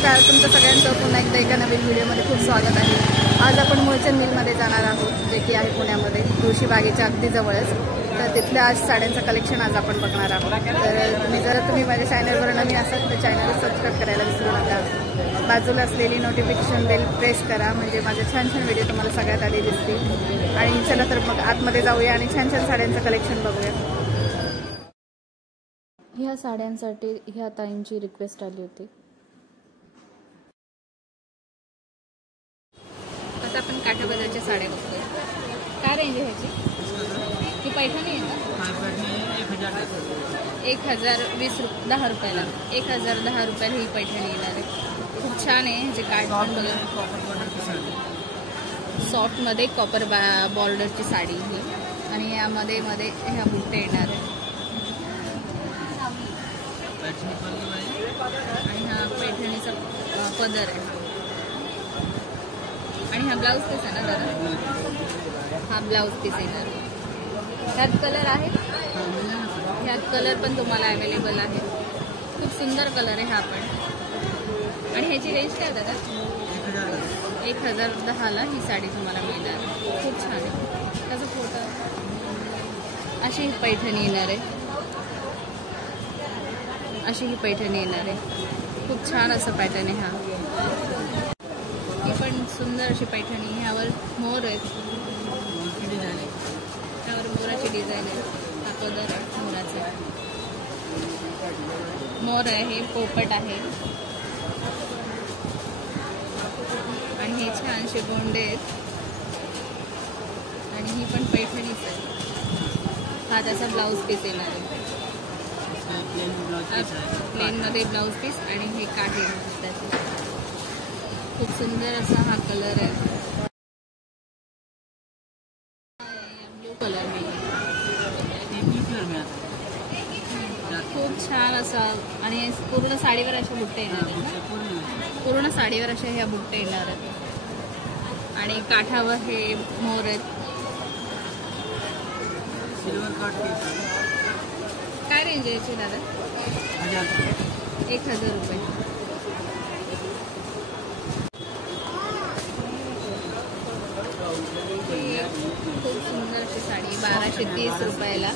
नमस्कार, तुमचं सगळ्यांचं पुन्हा एकदा एका नवीन व्हिडिओमध्ये खूप स्वागत आहे। आज आपण मुळचंद मिलमध्ये जाणार आहोत, जे की आहे पुण्यामध्ये तुळशी बागेच्या अगदी जवळच। तर तिथल्या आज साड्यांचं कलेक्शन आज आपण बघणार आहोत। तर तुम्ही माझ्या चॅनलवर नवीन असाल तर चॅनल सबस्क्राईब करायला विसरू नका। बाजूला असलेली नोटिफिकेशन बेल प्रेस करा, म्हणजे माझे छान छान व्हिडिओ तुम्हाला सगळ्यात आधी दिसतील। आणि चला तर मग आतमध्ये जाऊया आणि छान छान साड्यांचं कलेक्शन बघूया। ह्या साड्यांसाठी ह्या ताईंची रिक्वेस्ट आली होती। आता आपण काठापदराच्या साड्या बघतोय। काय रेंज आहे ह्याची? ही पैठणी आहे ना? 1010 रुपयाला, 1010 रुपयाला ही पैठणी येणार आहे। खूप छान आहे, जे काय सॉफ्ट मध्ये कॉपर बॉर्डरची साडी ही, आणि यामध्ये ह्या बुट्टे येणार आहे। आणि हा पैठणीचा पदर आहे, आणि हा ब्लाऊज पीस आहे ना दादा? हा ब्लाऊज पीस येणार। ह्यात कलर आहे, ह्यात कलर पण तुम्हाला अवेलेबल आहे। खूप सुंदर कलर आहे हा पण। आणि ह्याची रेंज काय दादा? 1010ला ही साडी तुम्हाला मिळणार। खूप छान आहे, त्याचा फोटो। अशी ही पैठणी येणार आहे, अशी ही पैठणी येणार आहे। खूप छान असं पॅटर्न आहे हा। ही पण सुंदर अशी पैठणी, ह्यावर मोर आहेत, त्यावर मोराची डिझाईन आहे। हा पदर आहे मोराचा, मोर आहे, पोपट आहे, आणि हे छानसे गोंडे आहेत। आणि ही पण पैठणीच आहे। हा त्याचा ब्लाऊज पीस येणार आहे, प्लेन मध्ये ब्लाऊज पीस, आणि हे काठी त्याचे। खूप सुंदर असा हा कलर आहे, ब्लू कलर में। खूप छान असा, आणि पूर्ण साडीवर अशा बुट्टे येणार आहेत। पूर्ण साडीवर अशा ह्या बुट्टे येणार आहेत, आणि काठावर हे मोर आहेत। काय रेंज आहे याची दादा? 1000 रुपये। खूप सुंदर अशी साडी 1230 रुपयाला,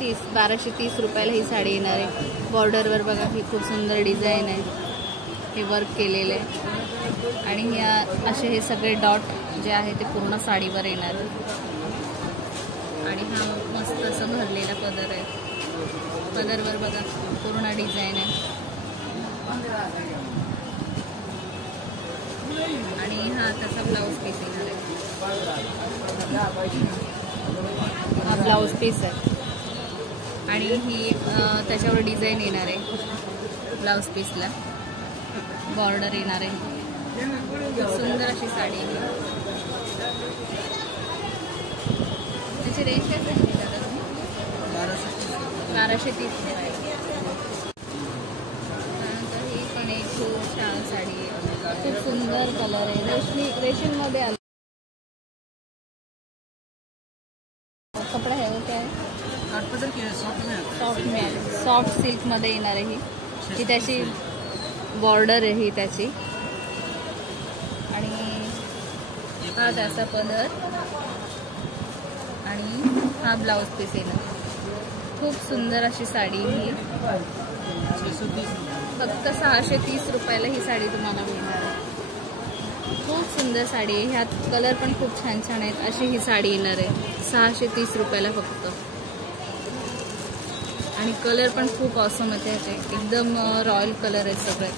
1230 रुपयाला ही साडी येणार आहे। बॉर्डरवर बघा, ही खूप सुंदर डिझाईन आहे, हे वर्क केलेलं आहे। आणि ह्या असे हे सगळे डॉट जे आहे ते पूर्ण साडीवर येणार आहे। आणि हा मस्त असं भरलेला पदर आहे, पदरवर बघा पूर्ण डिझाईन आहे। आणि हा त्याचा ब्लाऊज पीस येणार आहे, हा ब्लाऊज पीस आहे। आणि ही त्याच्यावर डिझाईन येणार आहे, ब्लाऊज पीसला बॉर्डर येणार आहे। खूप सुंदर अशी साडी आहे। त्याची रेंज काय सांगितली दादा तुम्ही? 1230 रुपये। त्यानंतर ही पण एक खूप छान साडी आहे, खूप सुंदर कलर आहे, रेशीममध्ये आलं कपडा है। वो क्या है? सॉफ्ट सिल्क मध्ये येणार आहे ही त्याची बॉर्डर आहे ही त्याची। आणि हा त्याचा पदर, आणि हा ब्लाऊज पीस येणार। खूप सुंदर अशी साडी ही, फक्त 630 रुपयाला ही साडी तुम्हाला मिळणार आहे। खूप सुंदर साडी आहे, ह्यात कलर पण खूप छान छान आहेत। अशी ही साडी येणार आहे 630 रुपयाला फक्त। आणि कलर पण खूप ऑसम आहे त्याचे, एकदम रॉयल कलर आहे सगळे।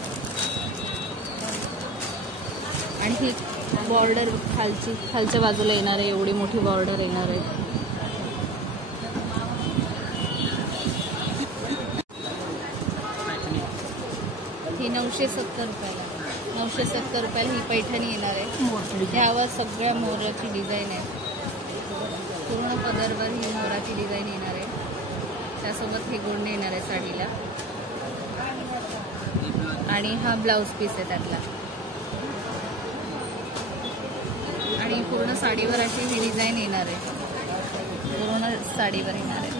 आणि ही बॉर्डर खालच्या बाजूला येणार आहे, एवढी मोठी बॉर्डर येणार आहे। ही 970 रुपयाला, 970 रुपयाला ही पैठणी येणार आहे। त्यावर सगळ्या मोराची डिझाईन आहे, पूर्ण पदरवर ही मोराची डिझाईन येणार आहे। त्यासोबत हे गोंडे येणार आहे साडीला, आणि हा ब्लाऊज पीस आहे त्यातला। आणि पूर्ण साडीवर अशी ही डिझाईन येणार आहे, पूर्ण साडीवर येणार आहे।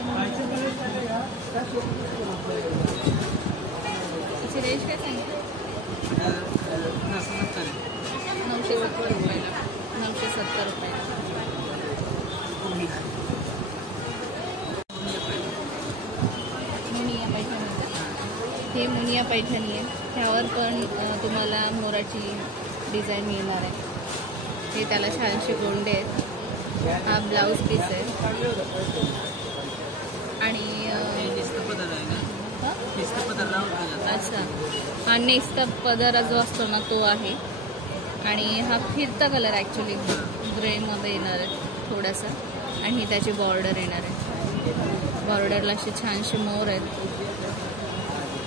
याची रेंज काय सांगितलं? 970 रुपयाला. 970 रुपयाला. मुनिया पैठणी. हे मुनिया पैठणी आहे. ह्यावर पण तुम्हाला मोराची डिझाईन मिळणार आहे. हे त्याला छानसे गोंडे आहेत. हा ब्लाऊज पीस आहे आणि अच्छा, हा नेस्ता पदर जो असतो ना तो आहे. आणि हा फिरता कलर ॲक्च्युली ग्रेमध्ये येणार आहे थोडासा. आणि त्याची बॉर्डर येणार आहे. बॉर्डरला असे छानसे मोर आहेत.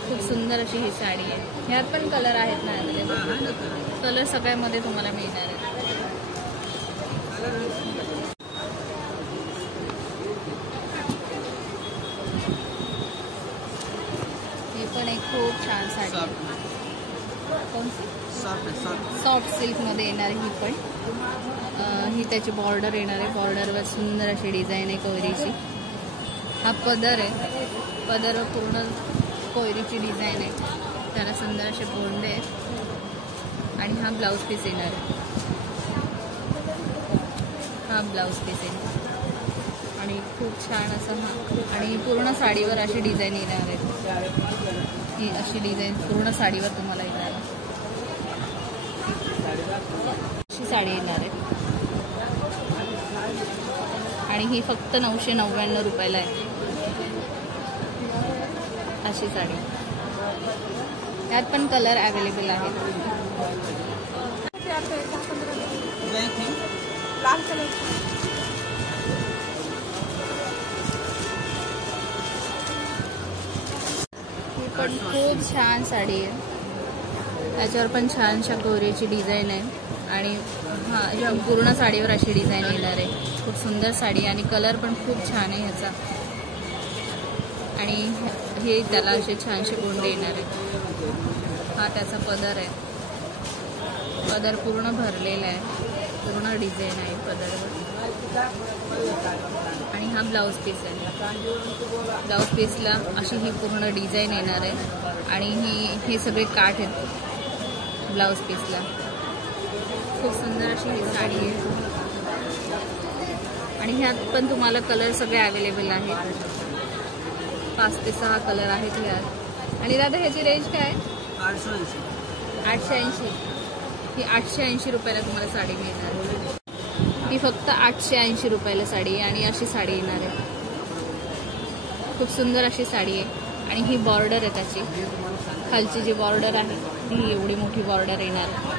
खूप सुंदर अशी ही साडी आहे. ह्यात पण कलर आहेत ना अवेलेबल. कलर सगळ्यामध्ये तुम्हाला मिळणार आहे. ही पण एक खूप छान साडी आहे. कोणती? सॉफ्ट सिल्कमध्ये येणार ही पण. ही त्याची बॉर्डर येणार आहे. बॉर्डरवर सुंदर अशी डिझाईन आहे कोयरीची. हा पदर आहे. पदरवर पूर्ण कोयरीची डिझाईन आहे. त्याला सुंदर असे गोंडे आहेत. आणि हा ब्लाऊज पीस येणार आहे. हा ब्लाऊज पीस येणार आणि खूप छान असं हा. आणि पूर्ण साडीवर अशी डिझाईन येणार आहे. ही अशी डिझाईन पूर्ण साडीवर तुम्हाला येणार आहे. अशी साडी येणार आहे. आणि ही फक्त 999 रुपयाला आहे. अशी साडी. त्यात पण कलर अवेलेबल आहेत. लाल कलर. ही पण खूप छान साडी आहे. त्याच्यावर पण छानशा कोरीची डिझाईन आहे. आणि हा पूर्ण साडीवर अशी डिझाईन येणार आहे. खूप सुंदर साडी आणि कलर पण खूप छान आहे ह्याचा. आणि हे त्याला असे छानसे गोंडे येणार आहेत. हा त्याचा पदर आहे. पदर पूर्ण भरलेला आहे. पूर्ण डिझाईन आहे पदरवर. आणि हा ब्लाऊज पीस आहे. ब्लाऊज पीसला अशी ही पूर्ण डिझाईन येणार आहे. आणि हे सगळे काठ आहेत ब्लाऊज पीसला. खूप सुंदर अशी ही साडी आहे. आणि ह्यात पण तुम्हाला कलर सगळे अवेलेबल आहेत. 5 ते 6 कलर आहेत ह्यात. आणि दादा ह्याची रेंज काय आहे? 880. ही 880 रुपयाला तुम्हाला साडी मिळणार. ही फक्त 880 रुपयाला साडी आहे. आणि अशी साडी येणार आहे. खूप सुंदर अशी साडी आहे. आणि ही बॉर्डर आहे त्याची. खालची जी बॉर्डर आहे ती एवढी मोठी बॉर्डर येणार आहे.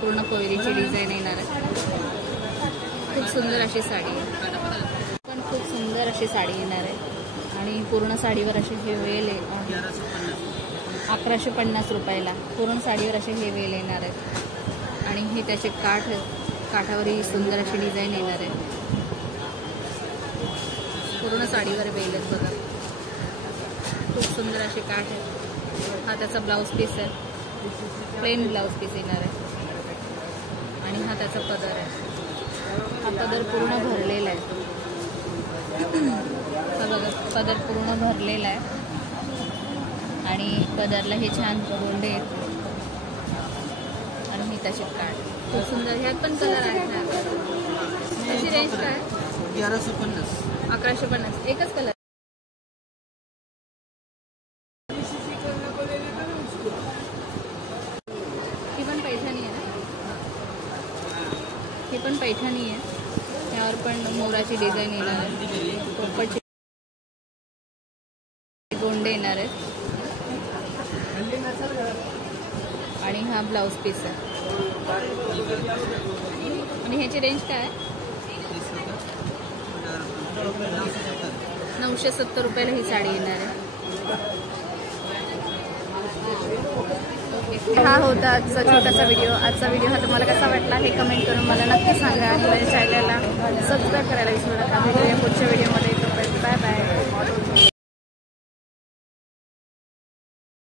पूर्ण कोयरीची डिझाईन येणार आहे. खूप सुंदर अशी साडी आहे. पण खूप सुंदर अशी साडी येणार आहे. आणि पूर्ण साडीवर असे हे वेल आहे. 1150 रुपयाला पूर्ण साडीवर असे हे वेल येणार आहेत. आणि हे त्याचे काठावरही सुंदर अशी डिझाईन येणार आहे. पूर्ण साडीवर वेल आहेत बघा. खूप सुंदर असे काठ आहेत. हा त्याचा ब्लाऊज पीस आहे. प्लेन ब्लाऊज पीस येणार आहे. आणि हा त्याचा पदर आहे. हा पदर पूर्ण भरलेला आहे. पदर पूर्ण भरलेला आहे. आणि पदरला हे छान गोंडे आहेत. आणि ही त्याची काठ खूप सुंदर. ह्यात पण कलर आहेत ना. त्याची रेंज काय? 1150. 1150. एकच कलर. ही पण पैठणी आहे ना. ही पण पैठणी आहे. त्यावर पण मोराची डिझाईन येणार आहे. पोपटची गोंडे येणार आहेत. आणि हा ब्लाऊज पीस आहे. आणि ह्याची रेंज काय आहे? 970 रुपयाला ही साडी येणार आहे. हा होता आजचा छोटासा व्हिडिओ. आजचा व्हिडिओ हा तुम्हाला कसा वाटला हे कमेंट करून मला नक्की सांगा. आणि माझ्या चॅनलला सबस्क्राईब करायला विसरू नका. भेटूया पुढच्या व्हिडिओमध्ये. Bye bye.